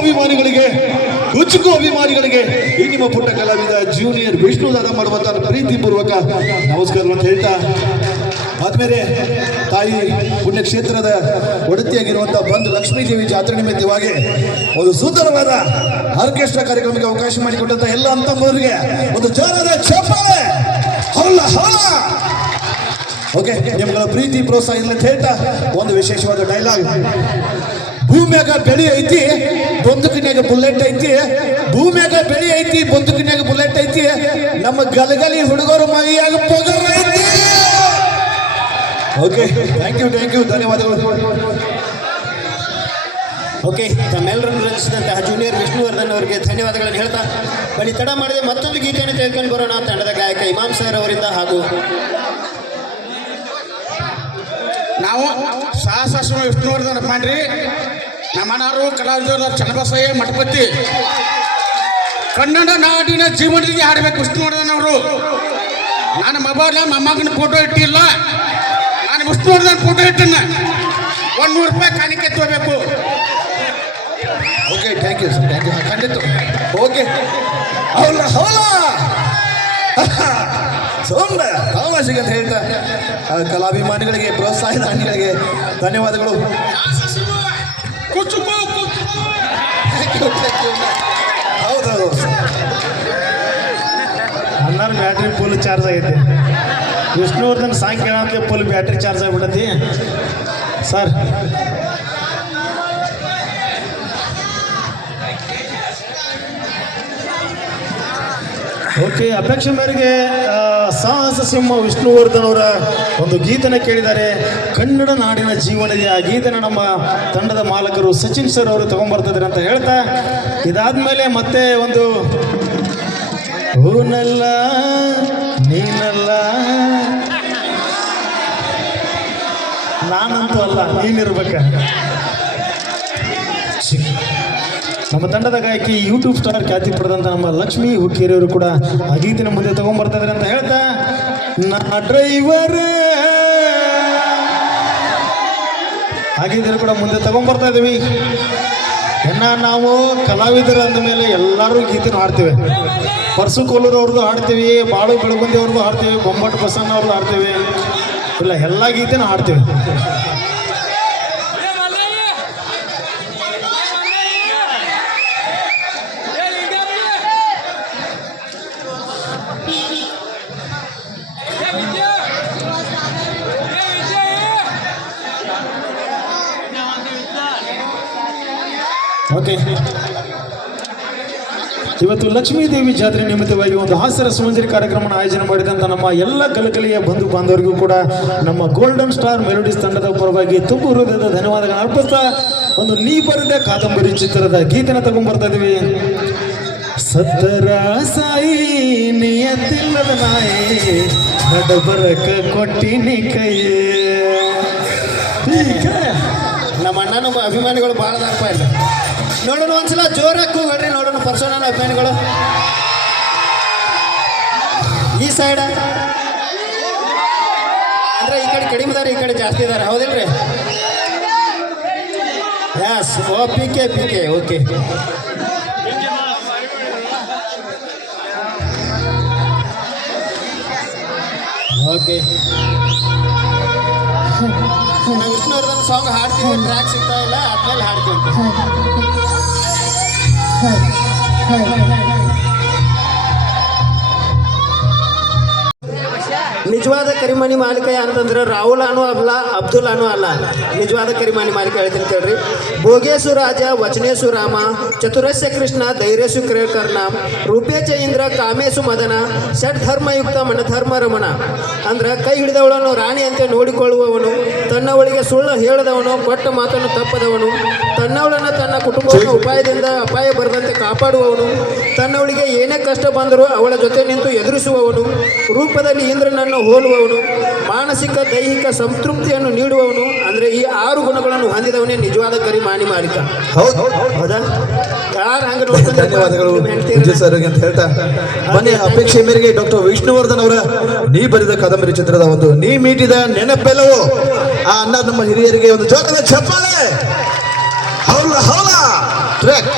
ಅಭಿಮಾನಿಗಳಿಗೆ ಕುಚುಕು ಅಭಿಮಾನಿಗಳಿಗೆ ಈ ನಿಮ್ಮ ಪುಟ್ಟ ಕಲಾವಿದ ಜೂನಿಯರ್ ವಿಷ್ಣುದಾದ ಮಾಡುವಂತ ಪ್ರೀತಿಪೂರ್ವಕ ನಮಸ್ಕಾರ ಅಂತ ಹೇಳ್ತಾ ಆದ್ಮೇಲೆ ತಾಯಿ ಪುಣ್ಯಕ್ಷೇತ್ರದ ಒಡತಿಯಾಗಿರುವಂತಹ ಬಂಧು ಲಕ್ಷ್ಮೀದೇವಿ ಜಾತ್ರೆ ನಿಮಿತ್ತವಾಗಿ ಒಂದು ಸುಂದರವಾದ ಆರ್ಕೆಸ್ಟ್ರಾ ಕಾರ್ಯಕ್ರಮಕ್ಕೆ ಅವಕಾಶ ಮಾಡಿಕೊಟ್ಟಂತ ಎಲ್ಲ ಅಂತಮ್ಮವರಿಗೆ ಒಂದು ಜೋರಾದ ಚಪ್ಪಾಳೆ. ಓಕೆ, ನಿಮ್ಗಳ ಪ್ರೀತಿ ಪ್ರೋತ್ಸಾಹ ಇಲ್ಲ ಅಂತ ಹೇಳ್ತಾ ಒಂದು ವಿಶೇಷವಾದ ಡೈಲಾಗ್. ಭೂಮ್ಯಾಗ ಬೆಳಿ ಐತಿ, ಬಂದುಕಿನ್ಯಾಗ ಬುಲೆಟ್ ಐತಿ. ಭೂಮ್ಯಾಗ ಬೆಳಿ ಐತಿ, ಬಂದುಕಿನ್ಯಾಗ ಬುಲೆಟ್ ಐತಿ. ನಮ್ಮ ಗಲಗಲಿ ಹುಡುಗರು ಮೈಯಾಗ ಪೊಗರ ಐತಿ. ಓಕೆ, ಥ್ಯಾಂಕ್ ಯು, ಧನ್ಯವಾದಗಳು. ಓಕೆ, ತಮ್ಮೆಲ್ಲರನ್ನು ರಚಿಸಿದಂತಹ ಜೂನಿಯರ್ ವಿಷ್ಣುವರ್ಧನ್ ಅವರಿಗೆ ಧನ್ಯವಾದಗಳನ್ನು ಹೇಳ್ತಾ ಬನ್ನಿ ತಡ ಮಾಡದೆ ಮತ್ತೊಂದು ಗೀತೆಯನ್ನು ತೆಗೆದುಕೊಂಡು ಬರೋಣ. ತಂಡದ ಗಾಯಕ ಇಮಾಮ್ ಸರ್ ಅವರಿಂದ ಹಾಗೂ ನಾವು ಸಾಹಸ ವಿಷ್ಣುವರ್ಧನ್ ಮಾಡ್ರಿ ನಮ್ಮನಾರು ಕಲಾವಿದರು ಚನ್ನಬಸಯ್ಯ ಮಠಪತಿ ಕನ್ನಡ ನಾಡಿನ ಜೀವನದಲ್ಲಿ ಹಾಡಬೇಕು ವಿಷ್ಣುವರ್ಧನ್ ಅವರು. ನಾನು ಮೊಬೈಲ್ ಮೊಮ್ಮಗನ ಫೋಟೋ ಇಟ್ಟಿಲ್ಲ, ನಾನು ವಿಷ್ಣುವರ್ಧನ್ ಫೋಟೋ ಇಟ್ಟನ. 100 ರೂಪಾಯಿ ಕಾಣಿಕೆ ತಗೋಬೇಕು. ಓಕೆ, ಥ್ಯಾಂಕ್ ಯು ಸರ್, ಖಂಡಿತ. ಓಕೆ, ಸೋಮ್ರ ಕಾವಾಸಿಗೆ ಅಂತ ಹೇಳ್ತಾ ಕಲಾಭಿಮಾನಿಗಳಿಗೆ ಪ್ರೋತ್ಸಾಹದ ಹಣ್ಣಿಗಳಿಗೆ ಧನ್ಯವಾದಗಳು. ಹೌದೌದು, ಹನ್ನಾರು ಬ್ಯಾಟ್ರಿ ಫುಲ್ ಚಾರ್ಜ್ ಆಗೈತೆ. ವಿಷ್ಣುವರ್ಧನ್ ಸಾಂಗ್ ಕೇಳಂತೆ ಫುಲ್ ಬ್ಯಾಟ್ರಿ ಚಾರ್ಜ್ ಆಗ್ಬಿಟ್ಟತಿ ಸರ್. ಓಕೆ, ಅಪೇಕ್ಷೆ ಮೇರೆಗೆ ಸಾಹಸ ಸಿಂಹ ವಿಷ್ಣುವರ್ಧನ್ ಅವರ ಒಂದು ಗೀತನ ಕೇಳಿದ್ದಾರೆ. ಕನ್ನಡ ನಾಡಿನ ಜೀವನದ ಆ ಗೀತನ ನಮ್ಮ ತಂಡದ ಮಾಲಕರು ಸಚಿನ್ ಸರ್ ಅವರು ತಗೊಂಡ್ಬರ್ತಿದ್ದಾರೆ ಅಂತ ಹೇಳ್ತಾ, ಇದಾದ್ಮೇಲೆ ಮತ್ತೆ ಒಂದು ಹೂನಲ್ಲ ನೀನಲ್ಲ ನಾನಂತೂ ಅಲ್ಲ ನೀನಿರ್ಬೇಕ. ನಮ್ಮ ತಂಡದ ಗಾಯಕಿ ಯೂಟ್ಯೂಬ್ ಸ್ಟಾರ್ ಖ್ಯಾತಿ ಪಡೆದಂಥ ನಮ್ಮ ಲಕ್ಷ್ಮೀ ಹುಕ್ಕೇರಿಯವರು ಕೂಡ ಆ ಗೀತಿನ ಮುಂದೆ ತಗೊಂಡ್ಬರ್ತಾ ಇದ್ದಾರೆ ಅಂತ ಹೇಳ್ತಾ, ನಾ ಡ್ರೈವರ್ ಆ ಗೀತೆನ ಕೂಡ ಮುಂದೆ ತಗೊಂಡ್ಬರ್ತಾ ಇದ್ದೀವಿ. ನಾವು ಕಲಾವಿದರು ಅಂದ ಮೇಲೆ ಎಲ್ಲರೂ ಗೀತೆನ ಹಾಡ್ತೇವೆ. ಪರ್ಸು ಕೋಲೂರು ಅವ್ರದ್ದು ಹಾಡ್ತೀವಿ, ಬಾಳು ಬೆಳಗುಂದಿ ಅವ್ರದ್ದು ಹಾಡ್ತೀವಿ, ಬೊಂಬಾಟ್ ಬಸಣ್ಣ ಅವ್ರದ್ದು ಹಾಡ್ತೀವಿ. ಇಲ್ಲ, ಎಲ್ಲ ಗೀತೆನೂ ಹಾಡ್ತೀವಿ. ಓಕೆ, ಇವತ್ತು ಲಕ್ಷ್ಮೀದೇವಿ ಜಾತ್ರೆ ನಿಮಿತ್ತವಾಗಿ ಒಂದು ಹಾಸ್ಯ ಸುಮಂಜರಿ ಕಾರ್ಯಕ್ರಮನ ಆಯೋಜನೆ ಮಾಡಿದಂಥ ನಮ್ಮ ಎಲ್ಲ ಕಲಕಲಿಯ ಬಂಧು ಬಾಂಧವರಿಗೂ ಕೂಡ ನಮ್ಮ ಗೋಲ್ಡನ್ ಸ್ಟಾರ್ ಮೆಲೋಡಿಸ್ ತಂಡದ ಪರವಾಗಿ ತುಂಬು ಹೃದಯದ ಧನ್ಯವಾದಗಳನ್ನು ಅರ್ಪಿಸ್ತಾ ಒಂದು ನೀ ಬರೆದ ಕಾದಂಬರಿ ಚಿತ್ರದ ಗೀತೆನ ತಗೊಂಡ್ಬರ್ತಾ ಇದೀವಿ. ಸತ್ತರ ಸಾಯಿ ನಿಯತ್ತಿಲ್ಲದ ನಾಯಿ ನಡಬರಕ ಕೊಟ್ಟಿನಿ ಕೈ. ನಮ್ಮ ಅಣ್ಣ ನಮ್ಮ ಅಭಿಮಾನಿಗಳು ಭಾಳ ದಪ್ಪ ಇಲ್ಲ. ನೋಡೋಣ ಒಂದ್ಸಲ ಜೋರಾಗಿ ಕೂಗ್ರಿ, ನೋಡೋಣ ಪರ್ಸೋಣ ಅಭಿಮಾನಿಗಳು ಈ ಸೈಡ ಅಂದ್ರೆ ಈ ಕಡೆ ಕಡಿಮೆ ಇದಾರೆ, ಈ ಕಡೆ ಜಾಸ್ತಿ ಇದಾರೆ, ಹೌದಿಲ್ರಿ? Yes, O P K okay. Okay, Vishnuvardhan song ಹಾಡ್ತೀವಿ, ಟ್ರ್ಯಾಕ್ ಸಿಗ್ತಾ ಇಲ್ಲ, ಆದ್ಮೇಲೆ ಹಾಡ್ತೀವಿ. ನಿಜವಾದ ಕರಿಮನಿ ಮಾಲೀಕ ಯಾರಂತಂದ್ರೆ ರಾಹುಲ್ ಅನು ಅಲ್ಲ, ಅಬ್ದುಲ್ ಅನು ಅಲ್ಲ. ನಿಜವಾದ ಕರಿಮನಿ ಮಾಲೀಕ ಹೇಳ್ತೀನಿ ಕೇಳ್ರಿ. ಭೋಗೇಶು ರಾಜ, ವಚನೇಶು ರಾಮ, ಚತುರಸ್ಯ ಕೃಷ್ಣ, ಧೈರ್ಯಸು ಕರ್ಣ, ರೂಪೇಚ ಇಂದ್ರ, ಕಾಮೇಶು ಮದನ, ಷಡ್ ಧರ್ಮಯುಕ್ತ ಮನಧರ್ಮ ರಮಣ. ಅಂದ್ರೆ ಕೈ ಹಿಡಿದವಳನ್ನು ರಾಣಿ ಅಂತ ನೋಡಿಕೊಳ್ಳುವವನು, ತನ್ನವಳಿಗೆ ಸುಳ್ಳು ಹೇಳದವನು, ಕೊಟ್ಟ ಮಾತನ್ನು ತಪ್ಪದವನು, ತನ್ನವಳನ್ನು ತನ್ನ ಕುಟುಂಬವನ್ನು ಉಪಾಯದಿಂದ ಅಪಾಯ ಬರದಂತೆ ಕಾಪಾಡುವವನು, ತನ್ನವಳಿಗೆ ಏನೇ ಕಷ್ಟ ಬಂದರೂ ಅವಳ ಜೊತೆ ನಿಂತು ಎದುರಿಸುವವನು, ರೂಪದಲ್ಲಿ ಇಂದ್ರನನ್ನು ಹೋಲುವವನು, ಮಾನಸಿಕ ದೈಹಿಕ ಸಂತೃಪ್ತಿಯನ್ನು ನೀಡುವವನು. ಅಂದ್ರೆ ಈ 6 ಗುಣಗಳನ್ನು ಹೊಂದಿದವನೇ ನಿಜವಾದ ಕರಿಮಾನಿ ಮಾಲೀಕ. ಹೌದಾ? ಯಾರು ಹಂಗ ಧನ್ಯವಾದಗಳು ಸರ್ ಅಂತ ಹೇಳ್ತಾ ಬನ್ನಿ. ಅಪೇಕ್ಷೆ ಮೇರೆಗೆ ಡಾಕ್ಟರ್ ವಿಷ್ಣುವರ್ಧನ್ ಅವರ ನೀ ಬರೆದ ಕಾದಂಬರಿ ಚಿತ್ರದ ಒಂದು ನೀ ಮೀಟಿದ ನೆನಪೆಲ್ಲವೋ ಆ ಅಣ್ಣ ನಮ್ಮ ಹಿರಿಯರಿಗೆ ಒಂದು ಜೋರದ ಚಪ್ಪಾಳೆ. ಹೌಲ ಟ್ರ್ಯಾಕ್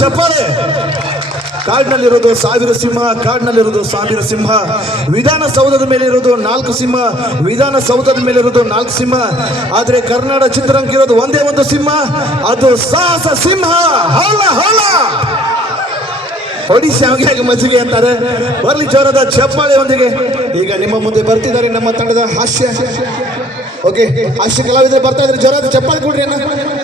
ಚಪ್ಪಾಳೆ. ಕಾಡಿನಲ್ಲಿರೋದು 1000 ಸಿಂಹ, ಕಾಡಿನಲ್ಲಿರೋದು 1000 ಸಿಂಹ. ವಿಧಾನಸೌಧದ ಮೇಲೆ ಇರೋದು 4 ಸಿಂಹ, ವಿಧಾನಸೌಧದ ಮೇಲೆ ಇರೋದು 4 ಸಿಂಹ. ಆದ್ರೆ ಕರ್ನಾಟಕ ಚಿತ್ರರಂಗ ಇರೋದು ಒಂದೇ ಒಂದು ಸಿಂಹ, ಅದು ಸಾಹಸ ಸಿಂಹ. ಹೊಲ ಹೊಲ ಒಡಿಶಾ ಮಜ್ಜಿಗೆ ಅಂತಾರೆ. ಬರ್ಲಿ ಜೋರದ ಚಪ್ಪಾಳೆಯೊಂದಿಗೆ. ಈಗ ನಿಮ್ಮ ಮುಂದೆ ಬರ್ತಿದ್ದಾರೆ ನಮ್ಮ ತಂಡದ ಹಾಸ್ಯ. ಓಕೆ, ಹಾಸ್ಯ ಕಲಾವಿದರು ಬರ್ತಾ ಇದ್ದಾರೆ. ಜೋರಾದ ಚಪ್ಪಾಳೆ ಕೊಡ್ರಿ ಅಣ್ಣ.